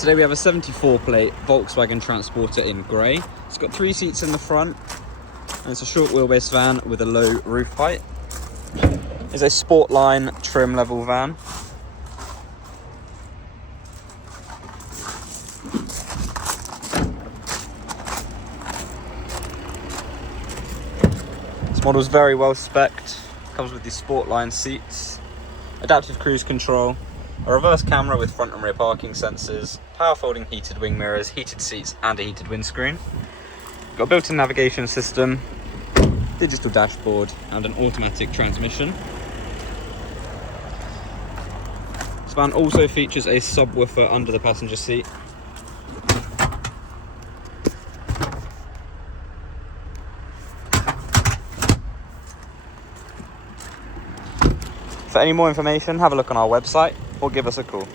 Today we have a 74 plate Volkswagen Transporter in grey. It's got 3 seats in the front and it's a short wheelbase van with a low roof height. It's a Sportline trim level van. This model is very well spec'd. Comes with the Sportline seats, adaptive cruise control, a reverse camera with front and rear parking sensors, power folding heated wing mirrors, heated seats and a heated windscreen. Got a built-in navigation system, digital dashboard and an automatic transmission. This van also features a subwoofer under the passenger seat. For any more information, have a look on our website or give us a call.